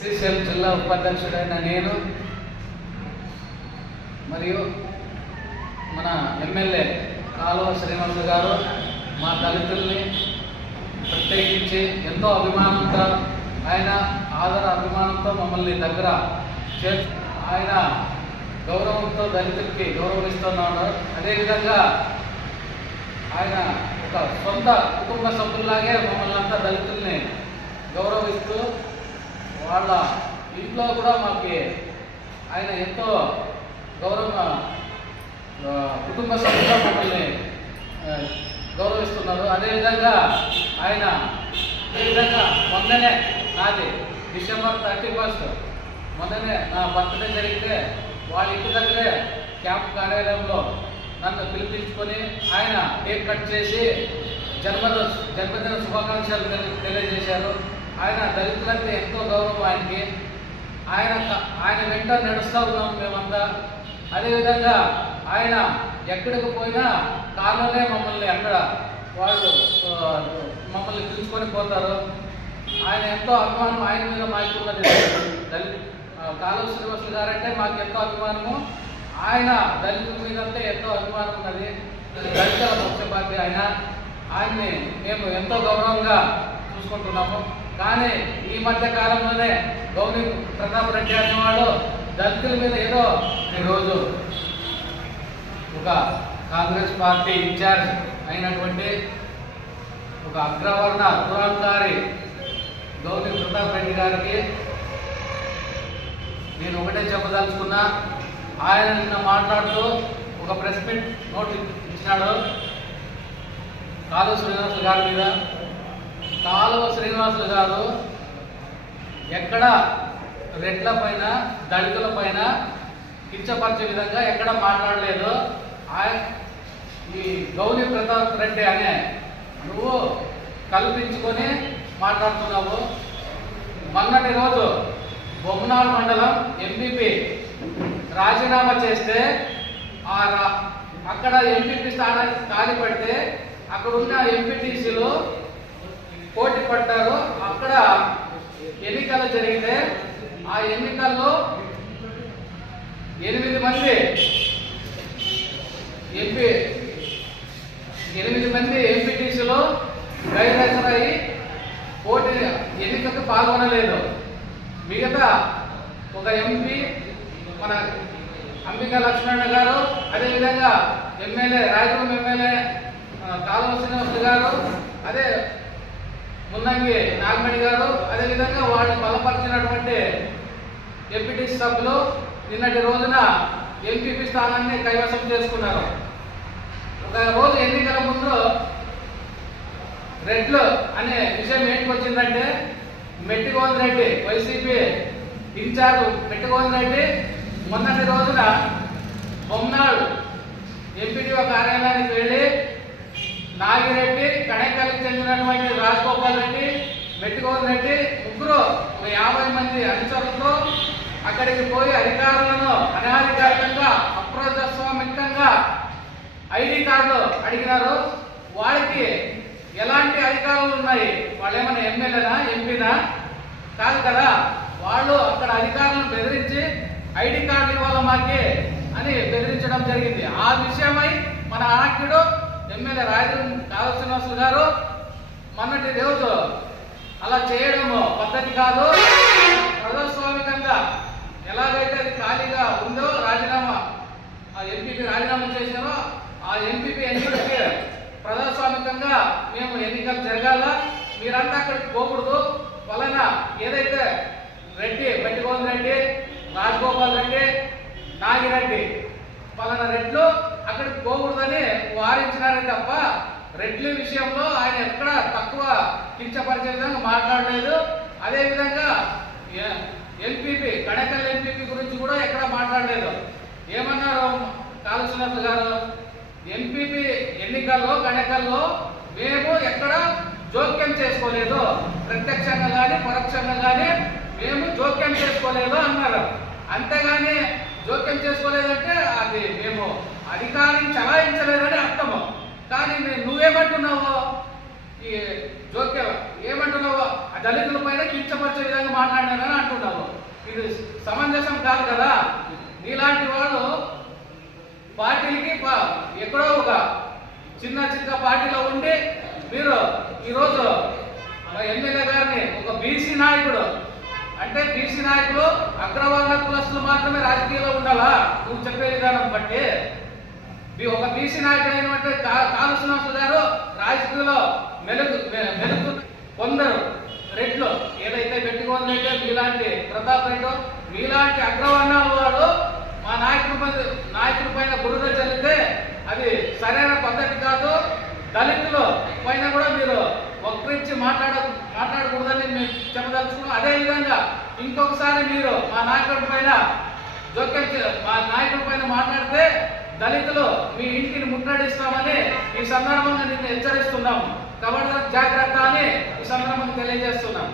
శ్రీశైలం జిల్లా ఉపాధ్యక్షుడైన నేను మరియు మన ఎమ్మెల్యే కాలువ శ్రీనివాస్ గారు మా దళితుల్ని ప్రత్యేకించి ఎంతో అభిమానంతో ఆయన అభిమానంతో మమ్మల్ని దగ్గర ఆయన గౌరవంతో దళితులకి గౌరవిస్తున్నాడు. అదేవిధంగా ఆయన ఒక సొంత కుటుంబ సభ్యుల్లాగే మమ్మల్ని అంతా దళితుల్ని గౌరవిస్తూ వాళ్ళ ఇంట్లో కూడా మాకు ఆయన ఎంతో గౌరవ కుటుంబ సభ్యులుగా మమ్మల్ని గౌరవిస్తున్నారు. అదేవిధంగా ఆయన ఈ విధంగా మొన్ననే నాది డిసెంబర్ 31 మొన్ననే నా బర్త్డే జరిగితే వాళ్ళ ఇంటి దగ్గరే క్యాంప్ కార్యాలయంలో నన్ను పిలిపించుకొని ఆయన కేక్ కట్ చేసి జన్మదిన శుభాకాంక్షలు తెలియజేశారు. ఆయన దళితులంటే ఎంతో గౌరవం ఆయనకి. ఆయన వెంట నడుస్తూ ఉన్నాం మేమంతా. అదేవిధంగా ఆయన ఎక్కడికి పోయినా కాలంలో మమ్మల్ని అక్కడ వాళ్ళు మమ్మల్ని పిలుచుకొని పోతారు. ఆయన ఎంతో అభిమానం ఆయన మీద మాకున్నది. కాలువ శ్రీనివాస్ గారంటే మాకు ఎంతో అభిమానము. ఆయన దళితుల మీద అంటే ఎంతో అభిమానం ఉన్నది. దళితుల పక్షపాతి ఆయన్ని మేము ఎంతో గౌరవంగా చూసుకుంటున్నాము. కానీ ఈ మధ్య కాలంలోనే గౌరీ ప్రతాప్ రెడ్డి అనేవాడు దళితుల మీద ఏదో ఈరోజు ఒక కాంగ్రెస్ పార్టీ ఇన్ఛార్జ్ అయినటువంటి ఒక అగ్రవర్ణ దురాంకారి గౌరీ ప్రతాప్ రెడ్డి గారికి నేను ఒకటే చెప్పదలుచుకున్నా. ఆయన నిన్న మాట్లాడుతూ ఒక ప్రెస్ మీట్ నోట్ ఇచ్చినాడు కాలువ శ్రీనివాసులు గారి మీద. కాలువ శ్రీనివాసులు గారు ఎక్కడ రెడ్ల పైన దళితుల పైన కించపరిచే విధంగా ఎక్కడ మాట్లాడలేదు. ఈ గౌరీ ప్రతాప్ రెడ్డి అనే నువ్వు కల్పించుకొని మాట్లాడుతున్నావు. మొన్నటి రోజు బొమ్మనాడు మండలం ఎంపీపీ రాజీనామా చేస్తే అక్కడ ఎంపీపీ స్థానానికి ఖాళీ పడితే అక్కడ ఉన్న ఎంపీటీసీలు పోటీ పడ్డారు. అక్కడ ఎన్నికలు జరిగితే ఆ ఎన్నికల్లో 8 మంది ఎంపీటీసీలు గైర్హాజరయ్యి పోటీ ఎన్నికకు పాల్గొనలేదు. మిగతా ఒక ఎంపీ మన అంబికా లక్ష్మణ గారు, అదేవిధంగా ఎమ్మెల్యే రాయదుర్గం ఎమ్మెల్యే కాలువ శ్రీనివాస్ గారు, అదే మున్నంగి నాగమణి గారు, అదేవిధంగా వాళ్ళు బలపరిచినటువంటి ఎంపీటీసీ సభ్యులు నిన్నటి రోజున ఎంపీపీ స్థానాన్ని కైవసం చేసుకున్నారు. ఒక రోజు ఎన్నికల ముందు రెడ్లు అనే విషయం ఏంటికి వచ్చిందంటే మెట్టిగోవింద్ రెడ్డి వైసీపీ ఇన్ఛార్జ్ మెట్టిగోవింద్ రెడ్డి మొన్నటి రోజున బొమ్మనాడు ఎంపీటీఓ కార్యాలయానికి వెళ్ళి నాగిరెడ్డి, కణేకల్కి చెందినటువంటి రాజగోపాల్ రెడ్డి, మెట్టిగోవింద్ రెడ్డి ముగ్గురు 50 మంది అనుచరులతో అక్కడికి పోయి అధికారులను అనాధికారికంగా అప్రజాస్వామికంగా ఐడి కార్డులు అడిగినారు. వాళ్ళకి ఎలాంటి అధికారాలు ఉన్నాయి? వాళ్ళు ఏమైనా ఎమ్మెల్యేనా ఎంపీనా? కాదు కదా. వాళ్ళు అక్కడ అధికారులను బెదిరించి ఐడి కార్డు ఇవ్వాలి మాకే అని బెదిరించడం జరిగింది. ఆ విషయమై మన ఆనాక్యుడు ఎమ్మెల్యే రాయదుర్గం కాలువ శ్రీనివాసులు గారు మొన్నటి రోజు అలా చేయడము పద్ధతి కాదు. ప్రజాస్వామికంగా ఎలాగైతే అది ఖాళీగా ఉందో ఎంపీపీ రాజీనామా చేశారో ఆ ఎంపీపీ ఎన్నికలకి ప్రజాస్వామికంగా మేము ఎన్నికలు జరగాల. మీరంతా అక్కడికి పోకూడదు. వలన ఏదైతే రెడ్డి మెట్టిగోవింద్ రెడ్డి, రాజగోపాల్ రెడ్డి, నాగిరెడ్డి పలానా రెడ్లు అక్కడికి పోకూడదని వారించినారే తప్ప రెడ్ల విషయంలో ఆయన ఎక్కడ తక్కువ కించపరిచే విధంగా మాట్లాడలేదు. అదేవిధంగా ఎంపీపీ కణకల్ ఎంపీపీ గురించి కూడా ఎక్కడ మాట్లాడలేదు. ఏమన్నారు కాలువ శ్రీనివాస్ గారు? ఎంపీపీ ఎన్నికల్లో కణకల్లో మేము ఎక్కడ జోక్యం చేసుకోలేదు, ప్రత్యక్షంగా కానీ పరోక్షంగా కానీ మేము జోక్యం చేసుకోలేదు అన్నారు. అంతేగాని జోక్యం చేసుకోలేదంటే అది మేము అధికారం చలాయించలేదని అర్థము. కానీ నువ్వేమంటున్నావు? ఈ జోక్యం ఏమంటున్నావు? ఆ దళితుల పైన కించపరిచే విధంగా మాట్లాడినారని అంటున్నావు. ఇది సమంజసం కాదు కదా. నీలాంటి వాళ్ళు పార్టీలకి ఎక్కడో ఒక చిన్న చిన్న పార్టీలో ఉండి మీరు ఈరోజు ఎమ్మెల్యే గారిని ఒక బీసీ నాయకుడు అంటే బీసీ నాయకులు అగ్రవర్ణ కులస్తులు మాత్రమే రాజకీయాల్లో ఉండాలా? నువ్వు చెప్పే విధానం బట్టి ఒక బీసీ నాయకుడు అయినటువంటి కాలు శ్రీనివాస్ గారు రాజకీయాల్లో మెలుగు కొందరు రెడ్లు ఏదైతే పెట్టుకోని రెడ్డి మీలాంటి ప్రతాప్ రెడ్డి మీలాంటి అగ్రవర్ణాల వాడు మా నాయకుడి పైన బురద చల్లితే అది సరైన పద్ధతి కాదు. దళితులు పైన కూడా మీరు వక్రించి మాట్లాడకూడదని మేము చెప్పదలుచుకున్నాం. అదేవిధంగా ఇంకొకసారి మీరు మా నాయకుడి పైన మాట్లాడితే దళితులు మీ ఇంటిని ముట్టడిస్తామని ఈ సందర్భంగా నిన్ను హెచ్చరిస్తున్నాము. కాబట్టి జాగ్రత్త అని ఈ సందర్భంగా తెలియజేస్తున్నాం.